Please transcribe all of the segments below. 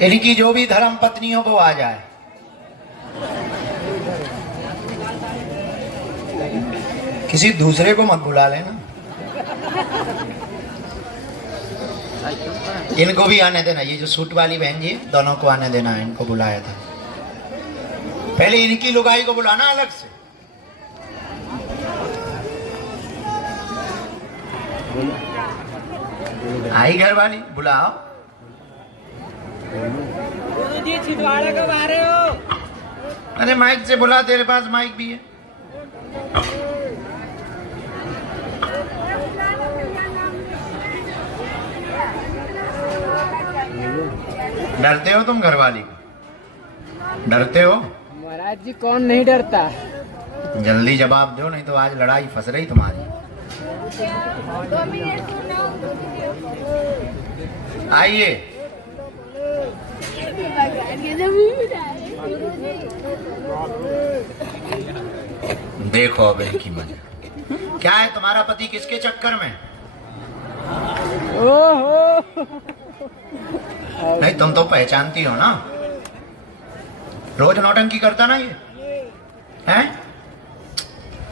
इनकी जो भी धर्म पत्नी हो वो आ जाए। किसी दूसरे को मत बुला लेना। इनको भी आने देना। ये जो सूट वाली बहन जी दोनों को आने देना। इनको बुलाया था पहले, इनकी लुगाई को बुलाना अलग से। आई घर वाली बुलाओ। जी छिंदवाड़ा कब आ रहे हो? अरे माइक से बुला, तेरे पास माइक भी है। डरते हो तुम घरवाली को? डरते हो? महाराज जी कौन नहीं डरता। जल्दी जवाब दो, नहीं तो आज लड़ाई फंस रही तुम्हारी। आइए। देखो अब इनकी मजा। क्या है तुम्हारा पति किसके चक्कर में? ओहो नहीं तुम तो पहचानती हो ना, रोज नौटंकी करता ना ये है।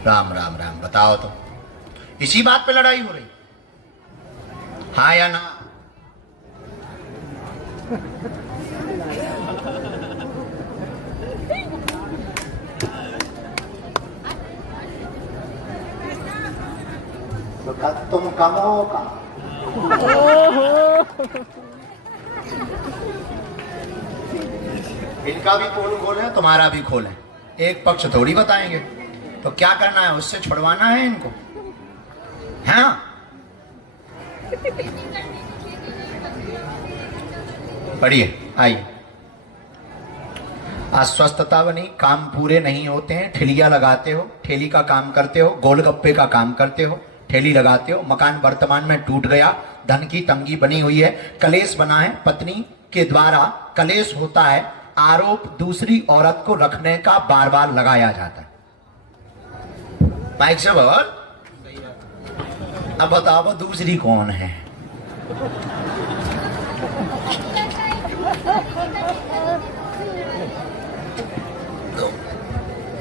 राम राम राम, बताओ तो इसी बात पे लड़ाई हो रही, हाँ या ना? तो कल तुम कम हो का? इनका भी पोल खोले तुम्हारा भी खोले, एक पक्ष थोड़ी बताएंगे। तो क्या करना है, उससे छुड़वाना है इनको, हाँ? पढ़िए, आइए। अस्वस्थता बनी, काम पूरे नहीं होते हैं, ठेलियां लगाते हो, ठेली का काम करते हो, गोलगप्पे का काम करते हो, ठेली लगाते हो, मकान वर्तमान में टूट गया, धन की तंगी बनी हुई है, कलेश बना है, पत्नी के द्वारा कलेश होता है, आरोप दूसरी औरत को रखने का बार बार लगाया जाता है। माइक से बोल। अब बताओ दूसरी कौन है?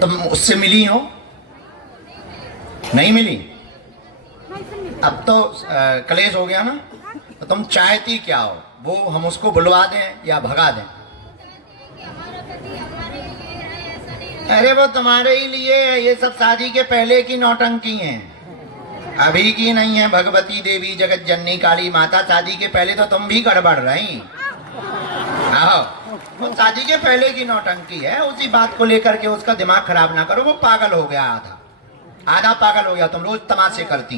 तुम उससे मिली हो? नहीं मिली? अब तो कलेश हो गया ना, तो तुम चाहती क्या हो? वो हम उसको बुलवा दें या भगा दें? अरे वो तुम्हारे ही लिए है, ये सब शादी के पहले की नौटंकी हैं, अभी की नहीं है। भगवती देवी जगत जननी काली माता, शादी के पहले तो तुम भी गड़बड़ रही। आओ, वो शादी के पहले की नौटंकी है, उसी बात को लेकर के उसका दिमाग खराब ना करो। वो पागल हो गया, आधा पागल हो गया। तुम रोज तमाशे करती।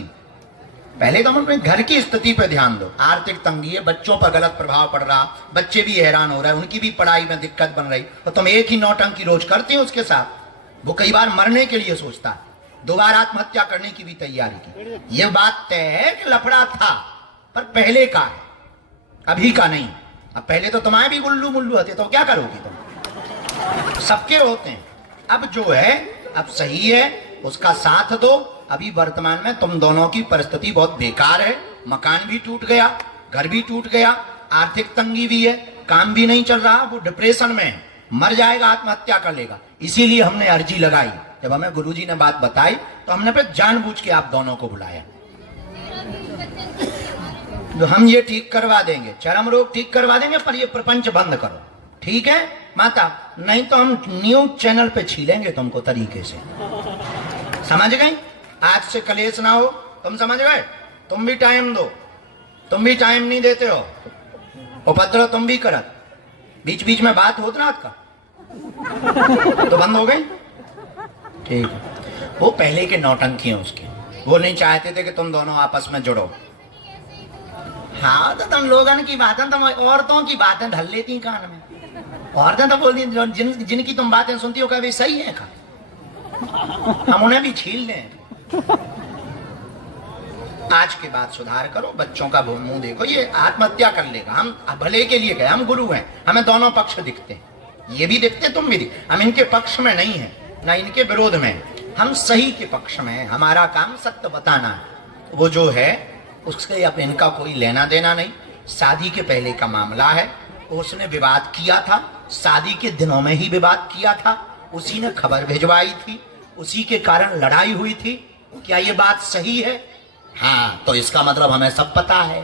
पहले तुम अपने घर की स्थिति पर ध्यान दो। आर्थिक तंगी है, बच्चों पर गलत प्रभाव पड़ रहा, बच्चे भी हैरान हो रहे हैं, उनकी भी पढ़ाई में दिक्कत बन रही, तो तुम एक ही नौटंकी रोज करते हो उसके साथ। वो कई बार मरने के लिए सोचता है, 2 बार आत्महत्या करने की भी तैयारी की। ये बात तय है कि लफड़ा था, पर पहले का है, अभी का नहीं। अब पहले तो तुम्हारे भी गुल्लू मुल्लू होते, तो क्या करोगी तुम? सबके होते हैं। अब जो है अब सही है, उसका साथ दो। अभी वर्तमान में तुम दोनों की परिस्थिति बहुत बेकार है, मकान भी टूट गया, घर भी टूट गया, आर्थिक तंगी भी है, काम भी नहीं चल रहा, वो डिप्रेशन में है, मर जाएगा, आत्महत्या कर लेगा। इसीलिए हमने अर्जी लगाई। जब हमें गुरुजी ने बात बताई तो हमने फिर जानबूझ के आप दोनों को बुलाया। तो हम ये ठीक करवा देंगे, चरम रोग ठीक करवा देंगे, पर ये प्रपंच बंद करो, ठीक है माता? नहीं तो हम न्यूज चैनल पे छीलेंगे तुमको तरीके से, समझ गए? आज से कलेश ना हो, तुम समझ गए? तुम भी टाइम दो, तुम भी टाइम नहीं देते हो, उपद्रव तुम भी करत, बीच बीच में बात होत रात का तो बंद हो गई, ठीक है? वो पहले के नौटंकी हैं उसकी, वो नहीं चाहते थे कि तुम दोनों आपस में जुड़ो। हाँ तो तुम लोगन की बातें, तुम औरतों की बातें ढल लेती कान में। औरतें तो बोलती जिनकी तुम बातें सुनती हो, कभी सही है का? हम उन्हें भी छील लें। आज के बाद सुधार करो, बच्चों का मुंह देखो, ये आत्महत्या कर लेगा। हम भले के लिए गए, हम गुरु हैं, हमें दोनों पक्ष दिखते हैं, ये भी दिखते तुम भी दिखते। हम इनके पक्ष में नहीं है, ना इनके विरोध में, हम सही के पक्ष में हैं। हमारा काम सत्य बताना है। वो जो है उसके अब इनका कोई लेना देना नहीं। शादी के पहले का मामला है, उसने विवाद किया था, शादी के दिनों में ही विवाद किया था, उसी ने खबर भिजवाई थी, उसी के कारण लड़ाई हुई थी। क्या ये बात सही है? हाँ, तो इसका मतलब हमें सब पता है।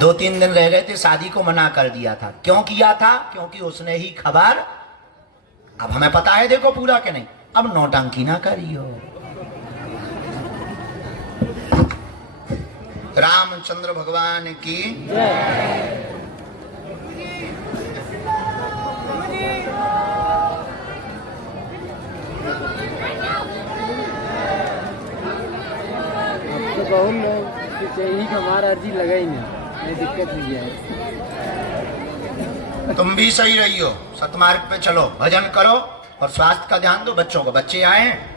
2-3 दिन रह गए थे, शादी को मना कर दिया था। क्यों किया था? क्योंकि उसने ही खबर। अब हमें पता है देखो पूरा के नहीं। अब नौटंकी ना करियो। रामचंद्र भगवान की तो बहुत लोग यही हमारा अर्जी लगा ही नहीं, दिक्कत नहीं है। तुम भी सही रही हो, सतमार्ग पे चलो, भजन करो और स्वास्थ्य का ध्यान दो। बच्चों को, बच्चे आए हैं।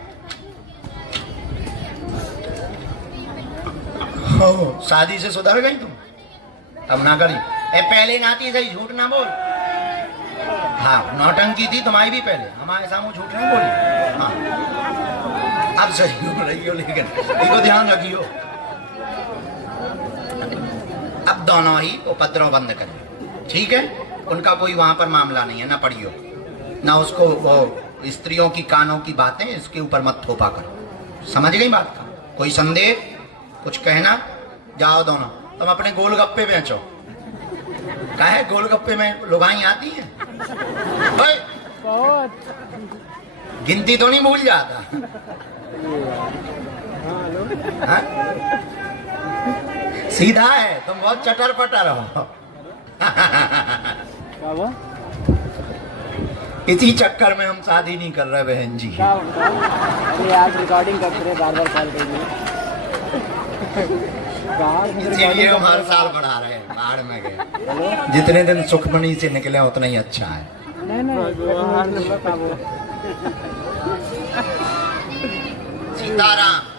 शादी से सुधर गई तुम? तब ना करी। पहले नाती सही, झूठ ना बोल। हाँ, नौटंकी थी तुम्हारी भी पहले, हमारे सामने झूठ नहीं बोली। हाँ, अब सही हो रही हो, लेकिन इसको ध्यान रखियो। अब दोनों ही उपद्रव बंद करें, ठीक है? उनका कोई वहां पर मामला नहीं है, ना पढ़ियो, ना उसको वो स्त्रियों की कानों की बातें इसके ऊपर मत थोपा करो। समझ गई बात का? कोई संदेह, कुछ कहना? जाओ दोनों, तुम अपने गोलगप्पे बेचो। क्या है, गोलगप्पे में लुगाई आती हैं? बहुत गिनती तो नहीं भूल जाता? हाँ? सीधा है, तुम बहुत चटर पटर हो। इसी चक्कर में हम शादी नहीं कर रहे बहन जी। अरे आज रिकॉर्डिंग करते रहे बार साल के लिए। इसीलिए हम हर साल बढ़ा रहे हैं, बाहर में गए। जितने दिन सुखमणि से निकले उतना ही अच्छा है। नहीं सीताराम।